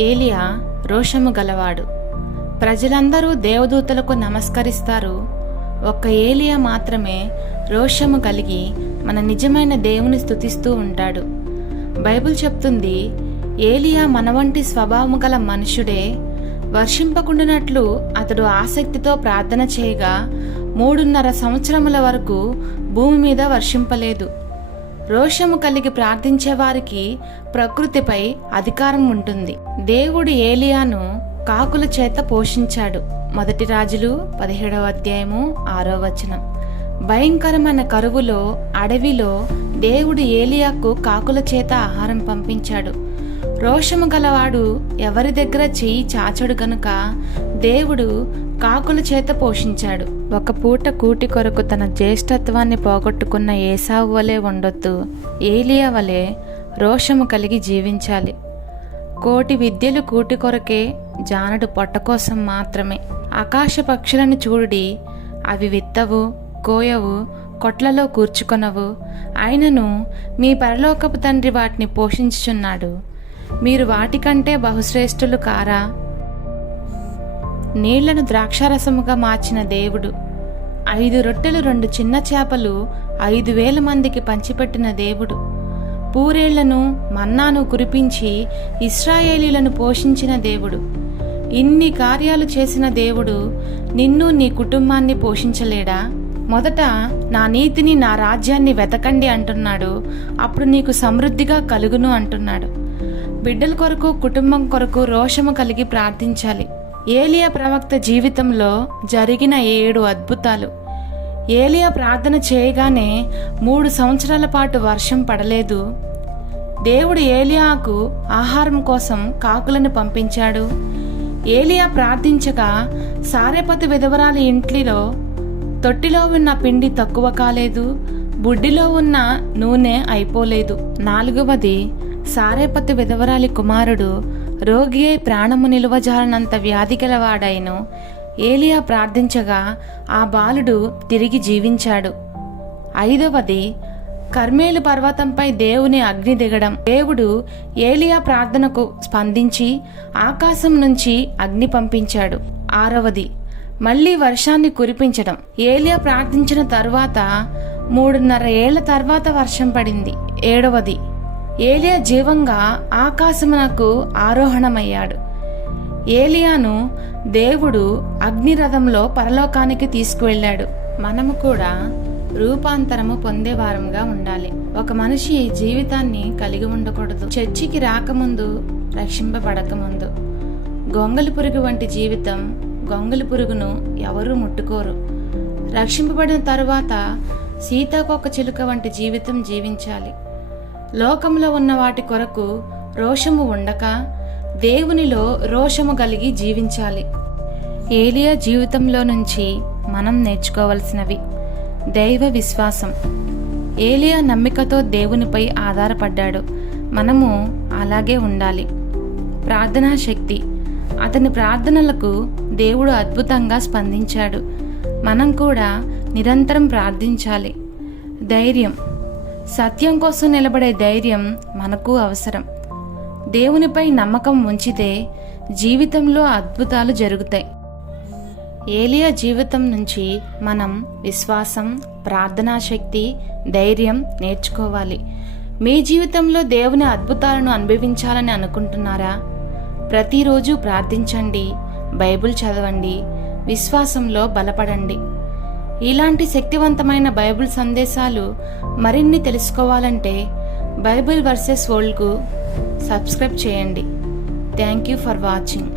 ఏలియా రోషము గలవాడు. ప్రజలందరూ దేవదూతలకు నమస్కరిస్తారు. ఒక్క ఏలియా మాత్రమే రోషము కలిగి మన నిజమైన దేవుని స్తుతిస్తూ ఉంటాడు. బైబిల్ చెప్తుంది, ఏలియా మన వంటి స్వభావము గల మనుషుడే. వర్షింపకుండానట్లు అతడు ఆసక్తితో ప్రార్థన చేయగా 3.5 సంవత్సరముల వరకు భూమి మీద వర్షింపలేదు. రోషము కలిగి ప్రార్థించే వారికి ప్రకృతిపై అధికారం ఉంటుంది. దేవుడు ఏలియాను కాకుల చేత పోషించాడు. 1 రాజులు 17వ అధ్యాయము 6వ వచనం. భయంకరమైన కరువులో అడవిలో దేవుడు ఏలియాకు కాకుల చేత ఆహారం పంపించాడు. రోషము గలవాడు ఎవరి దగ్గర చెయ్యి చాచడు కనుక దేవుడు కాకుల చేత పోషించాడు. ఒక పూట కూటి కొరకు తన జ్యేష్ఠత్వాన్ని పోగొట్టుకున్న ఏసావు వలె ఉండొద్దు. ఏలియా వలె రోషము కలిగి జీవించాలి. కోటి విద్యలు కూటి కొరకే, జానడు పొట్ట కోసం మాత్రమే. ఆకాశ పక్షులను చూడుడి, అవి విత్తవు, కోయవు, కొట్లలో కూర్చుకొనవు, అయినను మీ పరలోకపు తండ్రి వాటిని పోషించుచున్నాడు. మీరు వాటికంటే బహుశ్రేష్ఠులు కారా? నీళ్లను ద్రాక్షారసముగా మార్చిన దేవుడు, 5 రొట్టెలు 2 చిన్న చేపలు 5,000 మందికి పంచిపెట్టిన దేవుడు, పూరేళ్లను మన్నాను కురిపించి ఇశ్రాయేలీలను పోషించిన దేవుడు, ఇన్ని కార్యాలు చేసిన దేవుడు నిన్ను నీ కుటుంబాన్ని పోషించలేడా? మొదట నా నీతిని నా రాజ్యాన్ని వెతకండి అంటున్నాడు. అప్పుడు నీకు సమృద్ధిగా కలుగును అంటున్నాడు. బిడ్డల కొరకు, కుటుంబం కొరకు రోషము కలిగి ప్రార్థించాలి. ఏలియా ప్రవక్త జీవితంలో జరిగిన 7 అద్భుతాలు. ఏలియా ప్రార్థన చేయగానే 3 సంవత్సరాల పాటు వర్షం పడలేదు. దేవుడు ఏలియాకు ఆహారం కోసం కాకులను పంపించాడు. ఏలియా ప్రార్థించగా సారెపతు విధవరాలి ఇంటిలో తొట్టిలో ఉన్న పిండి తక్కువ కాలేదు, బుడ్డిలో ఉన్న నూనె అయిపోలేదు. 4వది, సారెపతు విధవరాలి కుమారుడు రోగి అయి ప్రాణము నిలువజాలనంత వ్యాధి గలవాడైను. ఏలియా ప్రార్థించగా ఆ బాలుడు తిరిగి జీవించాడు. 5వది, కర్మేలు పర్వతంపై దేవుని అగ్ని దిగడం. దేవుడు ఏలియా ప్రార్థనకు స్పందించి ఆకాశం నుంచి అగ్ని పంపించాడు. 6వది, మళ్లీ వర్షాన్ని కురిపించడం. ఏలియా ప్రార్థించిన తరువాత 3.5 ఏళ్ల తర్వాత వర్షం పడింది. 7వది, ఏలియా జీవంగా ఆకాశమునకు ఆరోహణమయ్యాడు. ఏలియాను దేవుడు అగ్నిరథంలో పరలోకానికి తీసుకువెళ్ళాడు. మనము కూడా రూపాంతరము పొందేవారంగా ఉండాలి. ఒక మనిషి జీవితాన్ని కలిగి ఉండకూడదు. చర్చికి రాకముందు, రక్షింపబడకముందు. గొంగలి పురుగు వంటి జీవితం. గొంగలి పురుగును ఎవరూ ముట్టుకోరు. రక్షింపబడిన తరువాత సీతాకోక చిలుక వంటి జీవితం జీవించాలి. లోకంలో ఉన్న వాటి కొరకు రోషము ఉండక దేవునిలో రోషము కలిగి జీవించాలి. ఏలియా జీవితంలో నుంచి మనం నేర్చుకోవలసినవి: దైవ విశ్వాసం. ఏలియా నమ్మికతో దేవునిపై ఆధారపడ్డాడు. మనము అలాగే ఉండాలి. ప్రార్థనా శక్తి. అతని ప్రార్థనలకు దేవుడు అద్భుతంగా స్పందించాడు. మనం కూడా నిరంతరం ప్రార్థించాలి. ధైర్యం. సత్యం కోసం నిలబడే ధైర్యం మనకు అవసరం. దేవునిపై నమ్మకం ఉంచితే జీవితంలో అద్భుతాలు జరుగుతాయి. ఏలియా జీవితం నుంచి మనం విశ్వాసం, ప్రార్థనా శక్తి, ధైర్యం నేర్చుకోవాలి. మీ జీవితంలో దేవుని అద్భుతాలను అనుభవించాలని అనుకుంటున్నారా? ప్రతిరోజు ప్రార్థించండి, బైబిల్ చదవండి, విశ్వాసంలో బలపడండి. ఇలాంటి శక్తివంతమైన బైబిల్ సందేశాలు మరిన్ని తెలుసుకోవాలంటే బైబిల్ వర్సెస్ వరల్డ్కు సబ్స్క్రైబ్ చేయండి. Thank you for watching.